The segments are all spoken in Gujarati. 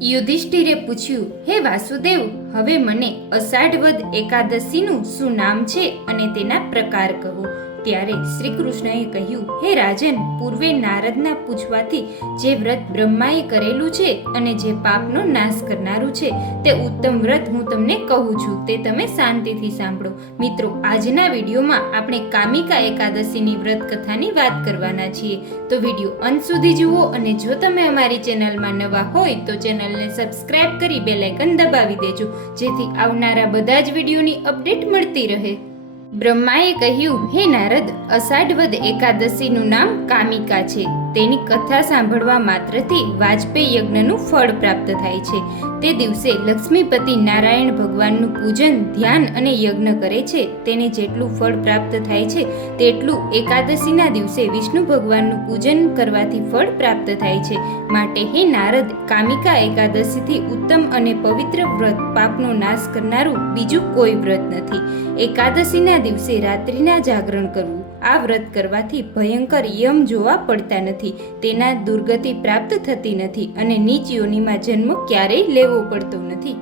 યુધિષ્ઠિરે પૂછ્યું, હે વાસુદેવ, હવે મને અષાઢ વદ એકાદશીનું શું નામ છે અને તેના પ્રકાર કહો. ત્યારે શ્રી કૃષ્ણએ કહ્યું, હે રાજન, પૂર્વે નારદના પૂછવાથી જે વ્રત બ્રહ્માએ કરેલું છે અને જે પાપનો નાશ કરનારું છે તે ઉત્તમ વ્રત હું તમને કહું છું, તે તમે શાંતિથી સાંભળો. મિત્રો, આજના વિડીયોમાં આપણે કામિકા એકાદશીની વ્રત કથાની વાત કરવાના છીએ, તો વિડીયો અંત સુધી જુઓ. અને જો તમે અમારી ચેનલમાં નવા હોય તો ચેનલને સબસ્ક્રાઇબ કરી બેલ આઇકન દબાવી દેજો, જેથી આવનારા બધા જ વિડીયોની અપડેટ મળતી રહે. બ્રહ્માએ કહ્યું, હે નારદ, અષાઢ વદ એકાદશીનું નામ કામિકા છે. તેની કથા સાંભળવા માત્રથી વાજપેયી યજ્ઞનું ફળ પ્રાપ્ત થાય છે. તે દિવસે લક્ષ્મીપતિ નારાયણ ભગવાનનું પૂજન, ધ્યાન અને યજ્ઞ કરે છે. તેને જેટલું ફળ પ્રાપ્ત થાય છે તેટલું એકાદશીના દિવસે વિષ્ણુ ભગવાનનું પૂજન કરવાથી ફળ પ્રાપ્ત થાય છે. માટે હે નારદ, કામિકા એકાદશીથી ઉત્તમ અને પવિત્ર વ્રત, પાપનો નાશ કરનારું બીજું કોઈ વ્રત નથી. એકાદશીના દિવસે રાત્રિના જાગરણ કરવું. આ વ્રત કરવાથી ભયંકર યમ જોવા પડતા નથી, તેના દુર્ગતિ પ્રાપ્ત થતી નથી અને નીચ યોનિમાં જન્મ ક્યારેય લેવો પડતો નથી.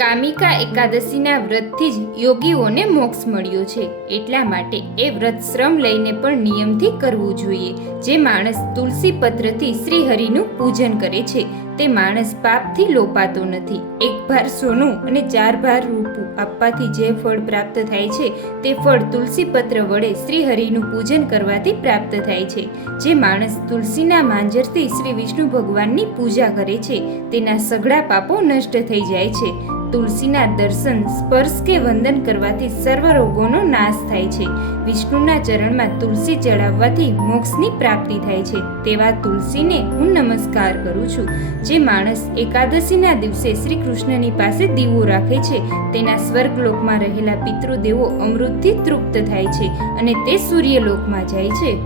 કામિકા એકાદશીના વ્રતથી જ યોગીઓને મોક્ષ મળ્યો છે. એટલા માટે એ વ્રત શ્રમ લઈને પણ નિયમથી કરવું જોઈએ. જે માણસ તુલસી પત્રથી શ્રી હરિનું પૂજન કરે છે તે માણસ પાપથી લોપાતો નથી. 1 ભાર સોનું અને 4 ભાર રૂપું આપવાથી જે ફળ પ્રાપ્ત થાય છે તે ફળ તુલસી પત્ર વડે શ્રી હરિનું પૂજન કરવાથી પ્રાપ્ત થાય છે. જે માણસ તુલસીના માંજરથી શ્રી વિષ્ણુ ભગવાનની પૂજા કરે છે તેના સઘળા પાપો નષ્ટ થઈ જાય છે. તુલસીના દર્શન, સ્પર્શ કે વંદન કરવાથી સર્વ રોગોનો નાશ થાય છે. વિષ્ણુના ચરણમાં તુલસી ચડાવવાથી મોક્ષની પ્રાપ્તિ થાય છે. તેવા તુલસીને હું નમસ્કાર કરું છું. જે માણસ એકાદશીના દિવસે શ્રી કૃષ્ણની પાસે દીવો રાખે છે તેના સ્વર્ગલોકમાં રહેલા પિતૃદેવો અમૃતથી તૃપ્ત થાય છે અને તે સૂર્યલોકમાં જાય છે.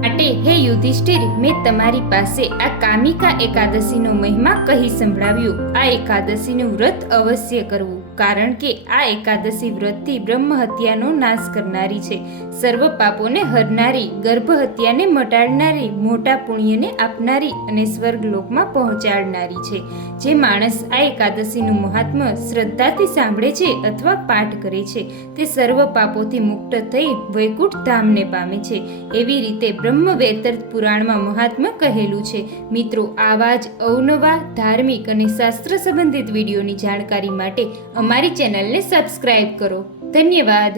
માટે હે યુધિષ્ઠિર, મેં તમારી પાસે આ કામિકા એકાદશીનો મહિમા કહી સંભળાવ્યો. આ એકાદશીનું વ્રત અવશ્ય કરવું, કારણ કે આ એકાદશી વ્રતથી બ્રહ્મ હત્યાનો નાશ કરનારી છે, સર્વ પાપોને હરનારી, ગર્ભ હત્યાને મટાડનારી, મોટા પુણ્યને આપનારી અને સ્વર્ગલોકમાં પહોંચાડનારી છે. જે માણસ આ એકાદશીનું મહાત્મ્ય શ્રદ્ધાથી સાંભળે છે અથવા પાઠ કરે છે તે સર્વ પાપોથી મુક્ત થઈ વૈકુંઠ ધામને પામે છે. એવી રીતે બ્રહ્મવેતર પુરાણમાં મહાત્મ્ય કહેલું છે. મિત્રો, આવા જ અવનવા ધાર્મિક અને શાસ્ત્ર સંબંધિત વિડીયોની જાણકારી માટે અમારી ચેનલને સબસ્ક્રાઇબ કરો. ધન્યવાદ.